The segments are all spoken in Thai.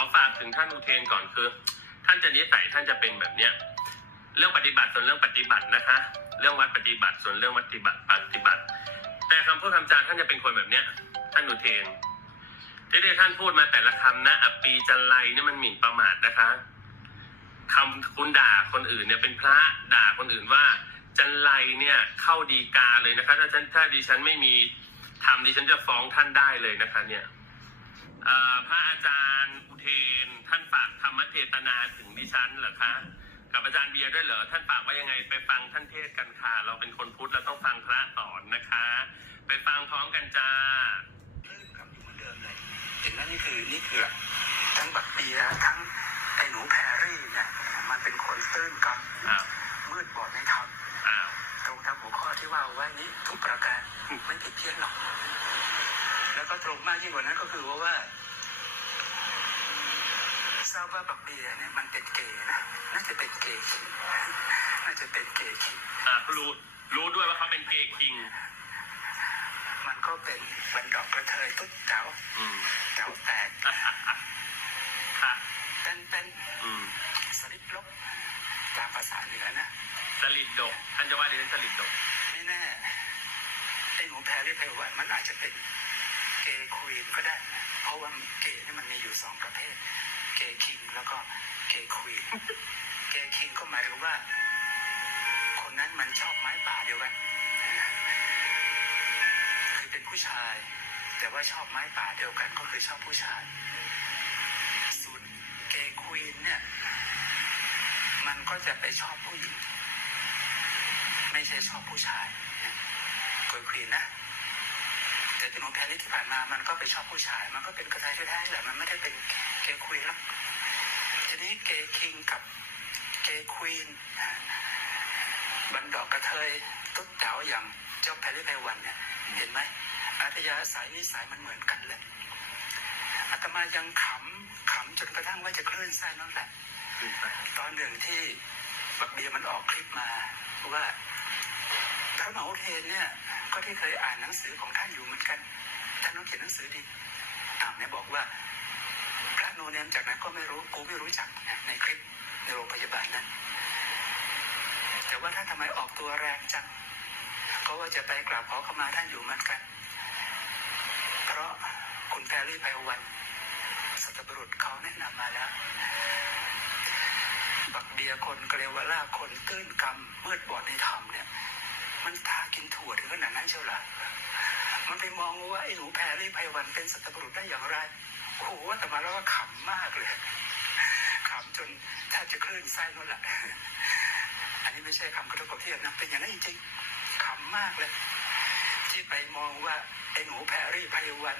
อฝากถึงท่านอุเทนก่อนคือ ท่านจะนิสัยท่านจะเป็นแบบเนี้ย เรื่องปฏิบัติส่วนเรื่องปฏิบัตินะคะ เรื่องวัดปฏิบัติส่วนเรื่องวัดปฏิบัติปฏิบัติ แต่คำพูดคำจาท่านจะเป็นคนแบบเนี้ย ท่านอุเทนที่ได้ท่านพูดมาแต่ละคำนะอัปปีจันไรเนี่ยมันหมิ่นประมาทนะคะคำคุณด่าคนอื่นเนี่ยเป็นพระด่าคนอื่นว่า จันไรเนี่ยเข้าดีกาเลยนะคะ ถ้าฉันถ้าดิฉันไม่มีทำดิฉันจะฟ้องท่านได้เลยนะคะ เนี่ย พระอาจารย์อุเทน ท่านฝากธรรมเทศนาถึงดิฉันเหรอคะ กับอาจารย์เบียร์ด้วยเหรอ ท่านฝากว่ายังไงไปฟังท่านเทศกันค่ะ เราเป็นคนพุทธเราต้องฟังพระสอนนะคะ ไปฟังพร้อมกันจ้าตื้นกับอยู่เหมือนเดิมเลยเห็นไหมนี่คือนี่คือทั้งบักเบียร์ทั้งไอ้หนูแพรรี่เนี่ยมันเป็นคนตื้นกับอ้าวมืดบอดในธรรมอ้าวตรงตามหัวข้อที่ว่าไว้นี้ทุกประการไม่ผิดเพี้ยนหรอกแล้วก็ตรงมากยิ่งกว่านั้นก็คือว่าว่า ทราบว่าบักเบียร์เนี่ยมันเป็นเกย์นะ น่าจะเป็นเกย์คิงน่าจะเป็นเกย์คิงอ่ารู้รู้ด้วยว่าเขาเป็นเกย์คิง มันก็เป็นบันดอกกระเทยตุ๊ดเจ้าอืมเจ้าแตกค่ะเป็นเป็นอืมสลิปลบตามภาษาเหนือนะ สลิดดกท่านจะว่าดิฉันสลิดดกไม่แน่ไอ้หนูแพรรี่ไพวันมันอาจจะเป็นเกย์ควีนก็ได้นะเพราะว่าเกย์นี่มันมีอยู่สองประเภทเกย์คิงแล้วก็เกย์ควีนเกย์คิงก็หมายถึงว่า คนนั้นมันชอบไม้ป่าเดียวกันคือเป็นผู้ชาย แต่ว่าชอบไม้ป่าเดียวกันก็คือชอบผู้ชายส่วนเกย์ควีนเนี่ย มันก็จะไปชอบผู้หญิง ไม่ใช่ชอบผู้ชายเกยควีนนะแต่ที่น้องแพรที่ผ่านมา มันก็ไปชอบผู้ชาย มันก็เป็นกระเทยแท้ๆแหละ มันไม่ได้เป็น เกย์ควีนทีนี้เกคิงกับเกควีนบันดอกกระเทยตุ๊ดเจ๋าอย่างเจ้าแพรรี่ไพวันเนี่ยเห็นไหมอัธยาศัยนิสัยมันเหมือนกันเลยอาตมายังขำขำจนกระทั่งว่าจะคลื่นไส้นั่นแหละ ตอนหนึ่งที่บักเบียมันออกคลิปมาว่าพระมหาอุเทนเนี่ยก็ที่เคยอ่านหนังสือของท่านอยู่เหมือนกัน ท่านต้องเขียนหนังสือดีอ่าวเนี่ยบอกว่า เนมจากนั้นก็ไม่รู้กูไม่รู้จักนะในคลิปในโรงพยาบาลนั้น แต่ว่าท่านทำไมออกตัวแรงจังก็ว่าจะไปกราบขอขมาท่านอยู่เหมือนกัน เพราะคุณแพรรี่ไพวันสัตบุรุษเขาแนะนำมาแล้ว บักเบียคนเกลวล่าคนตื้นกำมืดบอดในธรรมเนี่ย มันทากินถั่วถึงขนาดนั้นเชียวหรอ มันไปมองว่าไอ้หนูแพรรี่ไพวันเป็นสัตบุรุษได้อย่างไรโอ้โหแต่มาแล้วก็ขำมากเลยขำจนแทบจะคลื่นไส้นั่นแหละ อันนี้ไม่ใช่คำกระทบกระเทียบนะเป็นอย่างนั้นจริงๆขำมากเลย ที่ไปมองว่าไอ้หนูแพรรี่ไพวัน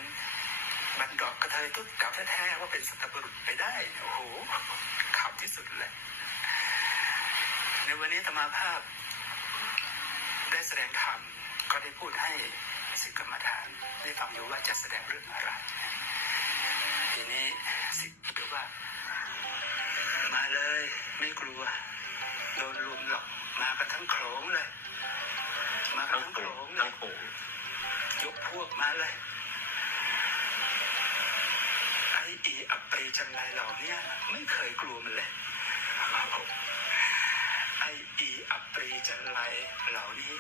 บันดอกกระเทยตุ๊ดกับแท้ๆว่าเป็นสัตบุรุษไปได้โอ้โหขำที่สุดเลยในวันนี้ธรรมาภาพได้แสดงธรรมก็ได้พูดให้ สิกรรมฐานได้ฟังอยู่ว่าจะแสดงเรื่องอะไร ทีนี้สิกก็ว่า มาเลยไม่กลัวโดนลุมหรอกมากันทั้งโขลงเลย มากันทั้งโขลงเลยยกพวกมาเลยไออีอัปเปจังไรเหล่าเนี้ยไม่เคยกลัวมันเลยไออีอัปเปรจังไรเหล่านี้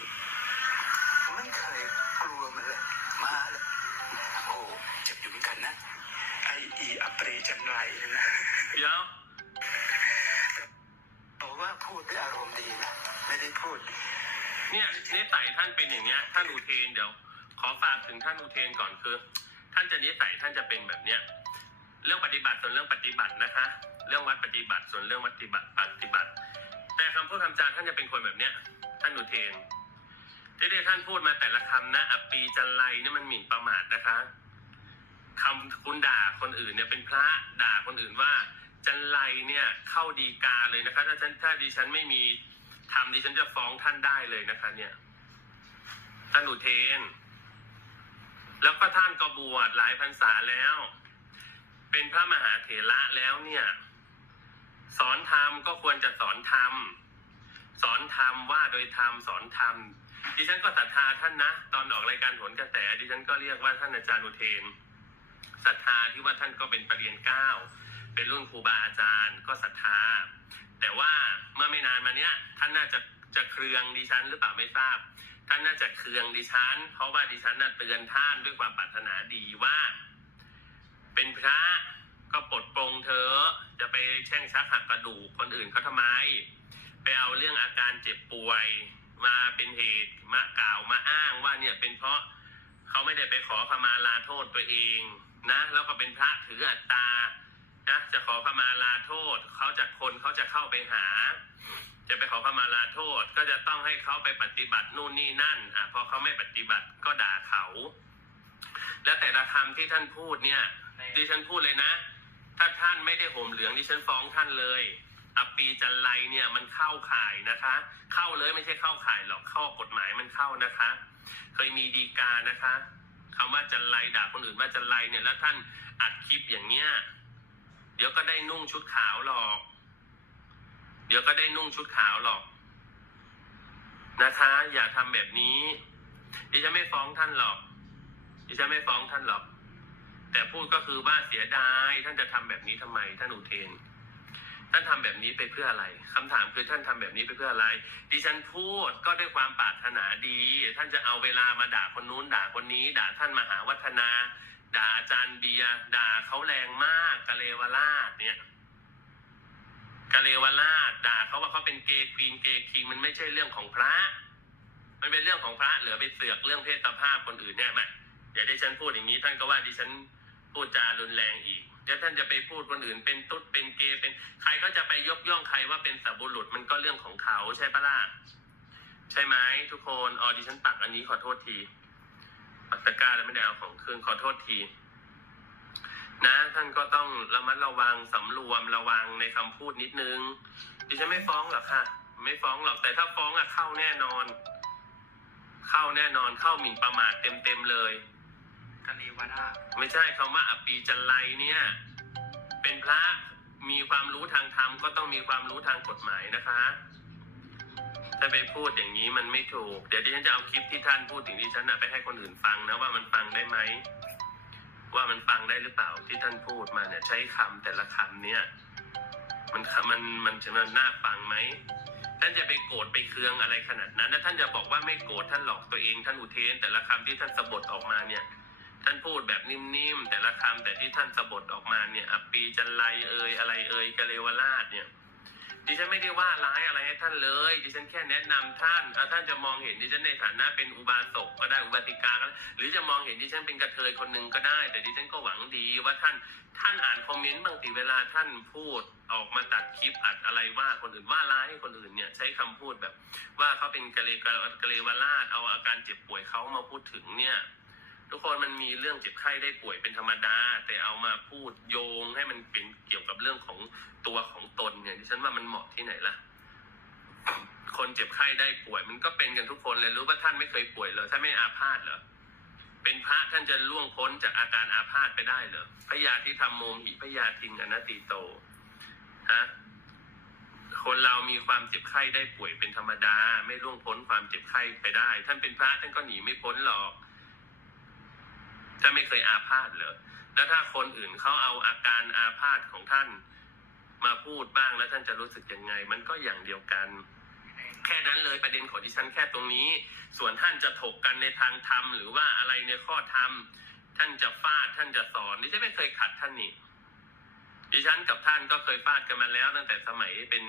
ไม่เคย จังไรเนี่ยนะเดี๋ยวบอกว่าพูดด้วยอารมณ์ดีนะไม่ได้พูด เนี่ยนิสัยท่านเป็นอย่างเนี้ย ท่านอุเทนเดี๋ยว ขอฝากถึงท่านอุเทนก่อนคือ ท่านจะนิสัยท่านจะเป็นแบบเนี้ย เรื่องปฏิบัติส่วนเรื่องปฏิบัตินะคะ เรื่องวัดปฏิบัติส่วนเรื่องวัดปฏิบัติปฏิบัติ แต่คำพูดคำจาท่านจะเป็นคนแบบเนี้ย ท่านอุเทนที่ได้ท่านพูดมาแต่ละคำนะอัปปีจันไรเนี่ยมันหมิ่นประมาทนะคะ คำคุณด่าคนอื่นเนี่ยเป็นพระด่าคนอื่นว่า จันไรเนี่ยเข้าดีกาเลยนะคะ ถ้าฉันถ้าดิฉันไม่มีทำดิฉันจะฟ้องท่านได้เลยนะคะ เนี่ยท่านอุเทน แล้วก็ท่านก็บวชหลายพรรษาแล้ว เป็นพระมหาเถระแล้วเนี่ย สอนธรรมก็ควรจะสอนธรรมสอนธรรมว่าโดยธรรมสอนธรรมดิฉันก็ศรัทธาท่านนะ ตอนออกรายการผลกระแสดิฉันก็เรียกว่าท่านอาจารย์อุเทน ศรัทธาที่ว่าท่านก็เป็นปรริญญาเก้าเป็นรุ่นครูบาอาจารย์ก็ศรัทธา แต่ว่าเมื่อไม่นานมาเนี้ยท่านน่าจะจะเครืองดิฉันหรือเปล่าไม่ทราบ ท่านน่าจะเครืองดิฉัน เพราะว่าดิฉันน่ะเตือนท่านด้วยความปรารถนาดีว่า เป็นพระก็ปลดปลงเธอจะไปแช่งชักหักกระดูกคนอื่นเขาทำไม ไปเอาเรื่องอาการเจ็บป่วยมาเป็นเหตุมากล่าวมาอ้างว่าเนี่ยเป็นเพราะเขาไม่ได้ไปขอขมาลาโทษตัวเอง นะแล้วก็เป็นพระถืออัตตานะจะขอขมาลาโทษเขาจะคนเขาจะเข้าไปหา จะไปขอขมาลาโทษ ก็จะต้องให้เขาไปปฏิบัตินู่นนี่นั่นอะพอเขาไม่ปฏิบัติก็ด่าเขา และแต่ละคำที่ท่านพูดเนี่ยดิฉันพูดเลยนะ ถ้าท่านไม่ได้ห่มเหลืองดิฉันฟ้องท่านเลยอปีจันไรเนี่ยมันเข้าข่ายนะคะ เข้าเลยไม่ใช่เข้าข่ายหรอกเข้ากฎหมายมันเข้านะคะ เคยมีดีกานะคะ คำว่าจันไรด่าคนอื่นว่าจันไรเนี่ยแล้วท่านอัดคลิปอย่างเนี้ยเดี๋ยวก็ได้นุ่งชุดขาวหรอก เดี๋ยวก็ได้นุ่งชุดขาวหรอกนะคะ อย่าทำแบบนี้ดิฉันไม่ฟ้องท่านหรอกดิฉันไม่ฟ้องท่านหรอก แต่พูดก็คือว่าเสียดายท่านจะทำแบบนี้ทำไมท่านอุเทน ท่านทำแบบนี้ไปเพื่ออะไรคำถามคือท่านทำแบบนี้ไปเพื่ออะไร ดิฉันพูดก็ด้วยความปรารถนาดี ท่านจะเอาเวลามาด่าคนนู้นด่าคนนี้ ด่าท่านมหาวัฒนา ด่าอาจารย์เบียด่าเขาแรงมากกะเลวราชเนี่ยกะเลวราชด่าเขาว่าเขาเป็นเกย์ควีนเกย์คิงมันไม่ใช่เรื่องของพระ มันเป็นเรื่องของพระเหลือไปเสือกเรื่องเพศสภาพคนอื่นเนี่ยไหมเดี๋ยวดิฉันพูดอย่างนี้ท่านก็ว่าดิฉันพูดจารุนแรงอีก เดี๋ยวท่านจะไปพูดคนอื่นเป็นตุ๊ดเป็นเกย์เป็นใครก็จะไปยกย่องใครว่าเป็นสับบุรุษมันก็เรื่องของเขาใช่ปะล่ะใช่ไหมทุกคนออดิฉันปักอันนี้ขอโทษทีปักตะกร้าแล้วไม่ได้เอาของคืนขอโทษที นะ ท่านก็ต้องระมัดระวังสำรวมระวังในคำพูดนิดนึงดิฉันไม่ฟ้องหรอกค่ะ ไม่ฟ้องหรอกแต่ถ้าฟ้องอะเข้าแน่นอน เข้าแน่นอนเข้าหมิ่นประมาทเต็มๆเลย กนีวาราไม่ใช่คำว่าอปีจันไรเนี่ย เป็นพระมีความรู้ทางธรรมก็ต้องมีความรู้ทางกฎหมายนะคะ ถ้าไปพูดอย่างนี้มันไม่ถูก เดี๋ยวดิฉันจะเอาคลิปที่ท่านพูดถึงดิฉันนะไปให้คนอื่นฟังนะว่ามันฟังได้ไหม ว่ามันฟังได้หรือเปล่าที่ท่านพูดมาเนี่ย ใช้คำแต่ละคำเนี่ย มันมันมันจะมันน่าฟังไหมท่านจะไปโกรธไปเคืองอะไรขนาดนั้นแล้วท่านจะบอกว่าไม่โกรธท่านหลอกตัวเองท่านอุเทนแต่ละคำที่ท่านสะบดออกมาเนี่ย ท่านพูดแบบนิ่มๆแต่ละคำแต่ที่ท่านสะบดออกมาเนี่ยอปีจันไรเอ่ยอะไรเอ่ยกะเลวราชเนี่ยดิฉันไม่ได้ว่าร้ายอะไรให้ท่านเลย ดิฉันแค่แนะนำท่านถ้าท่านจะมองเห็นดิฉันในฐานะเป็นอุบาสกก็ได้อุบาติกาก็หรือจะมองเห็นดิฉันเป็นกระเทยคนหนึ่งก็ได้ แต่ดิฉันก็หวังดีว่าท่านท่านอ่านคอมเมนต์บางทีเวลาท่านพูดออกมาตัดคลิปอัดอะไรว่าคนอื่นว่าร้ายให้คนอื่นเนี่ยใช้คำพูดแบบ ว่าเขาเป็นกะเลกะเลวราชเอาอาการเจ็บป่วยเขามาพูดถึงเนี่ย ทุกคนมันมีเรื่องเจ็บไข้ได้ป่วยเป็นธรรมดา แต่เอามาพูดโยงให้มันเป็นเกี่ยวกับเรื่องของตัวของตนเนี่ยดิฉันว่ามันเหมาะที่ไหนล่ะ คนเจ็บไข้ได้ป่วยมันก็เป็นกันทุกคนเลยรู้ว่าท่านไม่เคยป่วยเหรอท่านไม่อาพาธเหรอเป็นพระท่านจะล่วงพ้นจากอาการอาพาธไปได้เหรอพยาธิธรรมโมหิพยาทิงอนัตติโตฮะคนเรามีความเจ็บไข้ได้ป่วยเป็นธรรมดา ไม่ล่วงพ้นความเจ็บไข้ไปได้ ท่านเป็นพระท่านก็หนีไม่พ้นหรอก ถ้าไม่เคยอาพาธเหรอแล้วถ้าคนอื่นเขาเอาอาการอาพาธของท่านมาพูดบ้างแล้วท่านจะรู้สึกยังไง มันก็อย่างเดียวกัน แค่นั้นเลยประเด็นของดิฉันแค่ตรงนี้ ส่วนท่านจะถกกันในทางธรรมหรือว่าอะไรในข้อธรรม ท่านจะฟาดท่านจะสอนดิฉันไม่เคยขัดท่านนี่ดิฉันกับท่านก็เคยฟาดกันมาแล้ว ตั้งแต่สมัยเป็น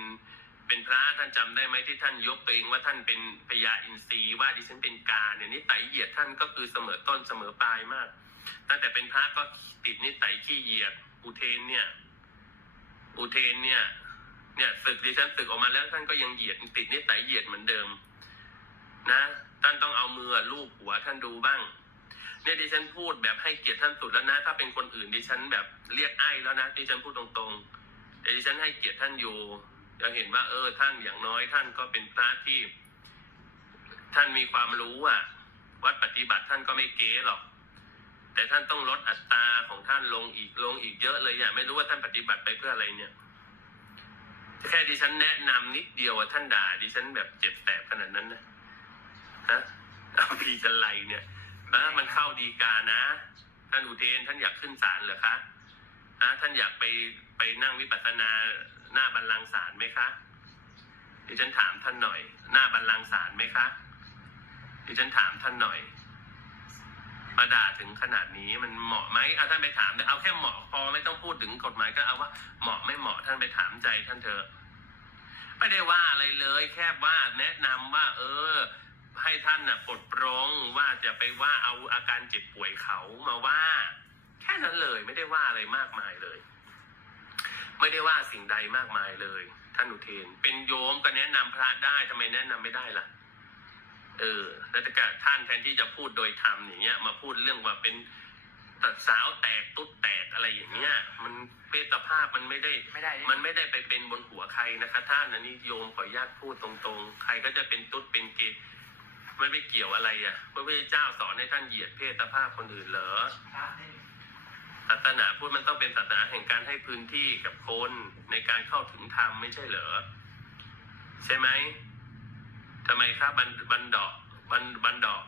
เป็นพระท่านจำได้ไหมที่ท่านยกตัวเองว่าท่านเป็นพญาอินทรีย์ว่าดิฉันเป็นกาเนี่ยนิสัยเหยียดท่านก็คือเสมอต้นเสมอปลายมาก ตั้งแต่เป็นพระก็ติดนิสัยขี้เหยียด อุเทนเนี่ย อุเทนเนี่ย เนี่ยศึกดิฉันศึกออกมาแล้วท่านก็ยังเหยียดติดนิสัยเหยียดเหมือนเดิม นะ ท่านต้องเอามือลูบหัวท่านดูบ้าง เนี่ยดิฉันพูดแบบให้เกียรติท่านสุดแล้วนะ ถ้าเป็นคนอื่นดิฉันแบบเรียกไอ้แล้วนะดิฉันพูดตรงๆแต่ดิฉันให้เกียรติท่านอยู่จะเห็นว่า เออ ท่านอย่างน้อยท่านก็เป็นพระที่ ท่านมีความรู้อะ วัดปฏิบัติท่านก็ไม่เก๊หรอก แต่ท่านต้องลดอัตราของท่านลงอีกลงอีกเยอะเลยอะไม่รู้ว่าท่านปฏิบัติไปเพื่ออะไรเนี่ย แค่ดิฉันแนะนำนิดเดียวอะท่านด่าดิฉันแบบเจ็บแสบขนาดนั้นนะฮะเอาพีกันไรเนี่ยนะมันเข้าดีกานะ ท่านอุเทนท่านอยากขึ้นศาลเหรอคะฮะท่านอยากไปไปไปนั่งวิปัสสนาหน้าบัลลังก์ศาลไหมคะดิฉันถามท่านหน่อย หน้าบัลลังก์ศาลไหมคะดิฉันถามท่านหน่อย มาด่าถึงขนาดนี้มันเหมาะไหมเอาท่านไปถามเอาแค่เหมาะพอไม่ต้องพูดถึงกฎหมายก็เอาว่าเหมาะไม่เหมาะท่านไปถามใจท่านเถอะไม่ได้ว่าอะไรเลย แค่ว่าแนะนำว่า เออ ให้ท่านน่ะปลดปลงว่าจะไปว่าเอาอาการเจ็บป่วยเขามาว่า แค่นั้นเลยไม่ได้ว่าอะไรมากมายเลย ไม่ได้ว่าสิ่งใดมากมายเลย ท่านอุเทน เป็นโยมก็แนะนำพระได้ทำไมแนะนำไม่ได้ล่ะ เออแล้วแต่ท่านแทนที่จะพูดโดยธรรมอย่างเงี้ย มาพูดเรื่องว่าเป็นตัดสาวแตกตุ๊ดแตกอะไรอย่างเงี้ย มันเพศภาพมันไม่ได้ ไม่ได้ มันไม่ได้ไปเป็นบนหัวใครนะคะท่านอันนี้โยมขออนุญาตพูดตรงๆ ใครก็จะเป็นตุ๊ดเป็นเกย์ไม่ไปเกี่ยวอะไรอะพระพุทธเจ้าสอนให้ท่านเหยียดเพศภาพคนอื่นเหรอพระนี่ศาสนาพุทธมันต้องเป็นศาสนาแห่งการให้พื้นที่กับคนในการเข้าถึงธรรมไม่ใช่เหรอใช่ไหม ทำไมครับบันบันดอกบันบันดอก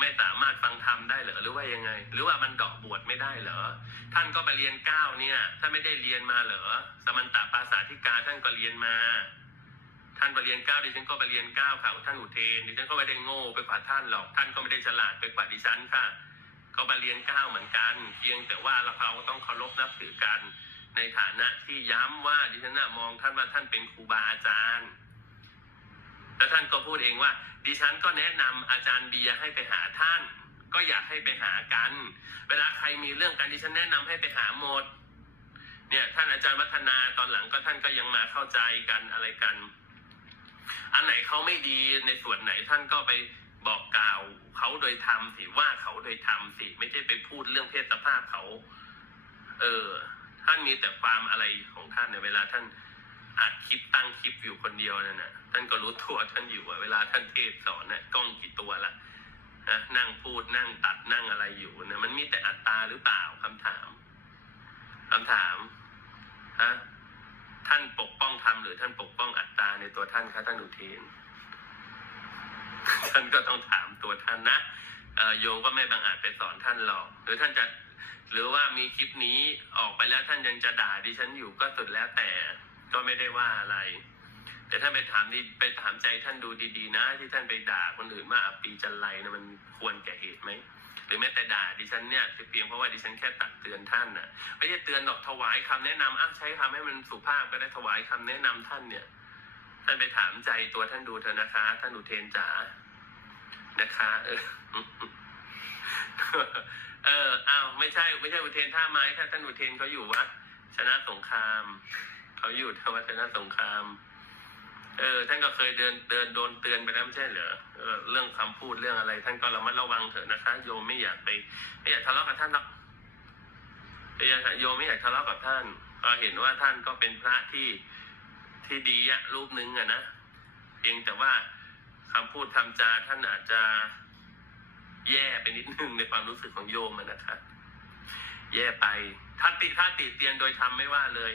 ไม่สามารถฟังธรรมได้เหรอหรือว่ายังไง หรือว่าบันดอกบวชไม่ได้เหรอท่านก็ไปเรียนเก้าเนี่ยท่านไม่ได้เรียนมาเหรอสมันตปาสาธิกาท่านก็เรียนมา ท่านไปเรียนเก้าดิฉันก็ไปเรียนเก้าค่ะท่านอุเทนดิฉันก็ไม่ได้โง่ไปกว่าท่านหรอกท่านก็ไม่ได้ฉลาดไปกว่าดิฉันค่ะ ก็มาเรียนเก้าเหมือนกัน เพียงแต่ว่าเราเราต้องเคารพนับถือกัน ในฐานะที่ย้ำว่าดิฉันน่ะมองท่านว่าท่านเป็นครูบาอาจารย์ แล้วท่านก็พูดเองว่า ดิฉันก็แนะนำอาจารย์เบียร์ให้ไปหาท่าน ก็อยากให้ไปหากัน เวลาใครมีเรื่องกันดิฉันแนะนำให้ไปหาหมดเนี่ยท่านอาจารย์วัฒนาตอนหลังก็ท่านก็ยังมาเข้าใจกันอะไรกัน อันไหนเขาไม่ดีในส่วนไหนท่านก็ไปบอกกล่าวเขาโดยธรรมสิว่าเขาโดยธรรมสิ ไม่ใช่ไปพูดเรื่องเพศสภาพเขา เออ ท่านมีแต่ความอะไรของท่านในเวลาท่าน อัดคลิปตั้งคลิปอยู่คนเดียวนั่นนะท่านก็รู้ตัวท่านอยู่อะเวลาท่านเทศสอนน่ะกล้องกี่ตัวละนะนั่งพูดนั่งตัดนั่งอะไรอยู่นะมันมีแต่อัตตาหรือเปล่าคำถามคำถามฮะท่านปกป้องธรรมหรือท่านปกป้องอัตตาในตัวท่านคะท่านอุเทนท่านก็ต้องถามตัวท่านนะโยมก็ไม่บังอาจไปสอนท่านหรอก หรือท่านจะหรือว่ามีคลิปนี้ออกไปแล้วท่านยังจะด่าดิฉันอยู่ก็สุดแล้วแต่ ก็ไม่ได้ว่าอะไร แต่ท่านไปถามดีไปถามใจท่านดูดีๆนะ ที่ท่านไปด่าคนอื่นว่าอับปีจันไรนะมันควรแก่เหตุไหมหรือแม้แต่ด่าดิฉันเนี่ยเพียงเพราะว่าดิฉันแค่ตักเตือนท่านน่ะไม่ใช่เตือนดอกถวายคำแนะนำอะใช้คำให้มันสุภาพก็ได้ถวายคำแนะนำท่านเนี่ย ท่านไปถามใจตัวท่านดูเถอะนะคะ ท่านอุเทนจ๋านะคะ เออเอออ้าวไม่ใช่ ไม่ใช่อุเทนท่าไม้ค่ะท่านอุเทนเขาอยู่วัดชนะสงคราม เขาอยู่ทวัดชนสงคราม เออ ท่านก็เคยเดินเดินโดนเตือนไปแล้วไม่ใช่เหรอเออเรื่องคำพูดเรื่องอะไร ท่านก็ระมัดระวังเถอะนะคะ โยมไม่อยากไปไม่อยากทะเลาะกับท่านหรอกไม่อยากโยมไม่อยากทะเลาะกับท่าน ก็เห็นว่าท่านก็เป็นพระที่ที่ดีอะรูปหนึ่งอะนะเพียงแต่ว่าคำพูดคำจาท่านอาจจะแย่ไปนิดนึงในความรู้สึกของโยมอะนะคะ แย่ไป ถ้าติถ้าติเตียนโดยธรรมไม่ว่าเลย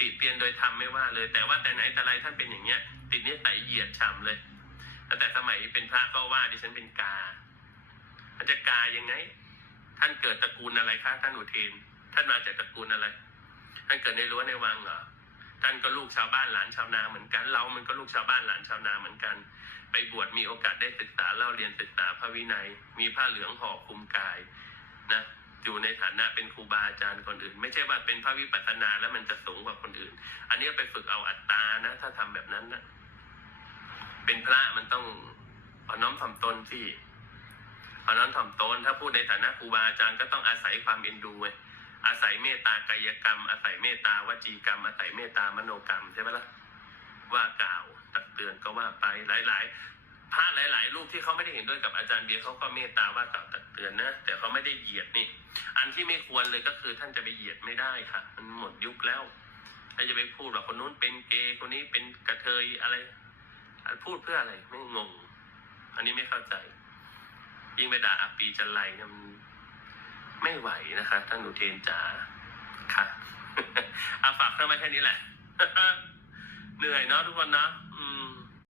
ติเตียนโดยธรรมไม่ว่าเลย แต่ว่าแต่ไหนแต่ไรท่านเป็นอย่างเงี้ย ติดนิสัยเหยียดฉ่ำเลยตั้งแต่สมัยเป็นพระก็ว่าดิฉันเป็นกาท่านจะกายังไง ท่านเกิดตระกูลอะไรคะท่านอุเทน ท่านมาจากตระกูลอะไร ท่านเกิดในรั้วในวังเหรอท่านก็ลูกชาวบ้านหลานชาวนาเหมือนกัน เรามันก็ลูกชาวบ้านหลานชาวนาเหมือนกัน ไปบวชมีโอกาสได้ศึกษาเล่าเรียนศึกษาพระวินัย มีผ้าเหลืองห่อคลุมกายนะ อยู่ในฐานะเป็นครูบาอาจารย์คนอื่น ไม่ใช่ว่าเป็นพระวิปัสสนาแล้วมันจะสูงกว่าคนอื่น อันนี้ไปฝึกเอาอัตตานะ ถ้าทำแบบนั้นนะเป็นพระมันต้องเอาน้อมถ่อมตนที่เอาน้อมถ่อมตน ถ้าพูดในฐานะครูบาอาจารย์ก็ต้องอาศัยความเอ็นดูไงอาศัยเมตตากายกรรม อาศัยเมตตาวจีกรรม อาศัยเมตตามโนกรรมใช่ไหมล่ะว่ากล่าวตักเตือนก็ว่าไปหลาย ๆพระหลาย ๆ รูปที่เขาไม่ได้เห็นด้วยกับอาจารย์เบียร์เขาก็เมตตาว่ากล่าวตัก เตือนนะ แต่เขาไม่ได้เหยียดนี่ อันที่ไม่ควรเลยก็คือท่านจะไปเหยียดไม่ได้ค่ะ มันหมดยุคแล้วถ้าจะไปพูดว่าคนนู้นเป็นเกย์คนนี้เป็นกระเทยอะไร พูดเพื่ออะไรไม่งง อันนี้ไม่เข้าใจ ยิ่งไปด่าอปีจันไรเนี่ยมันไม่ไหวนะคะท่านอุเทนจ๋าค่ะเอาฝากเข้ามาแค่นี้แหละ เหนื่อยเนาะทุกคนเนาะ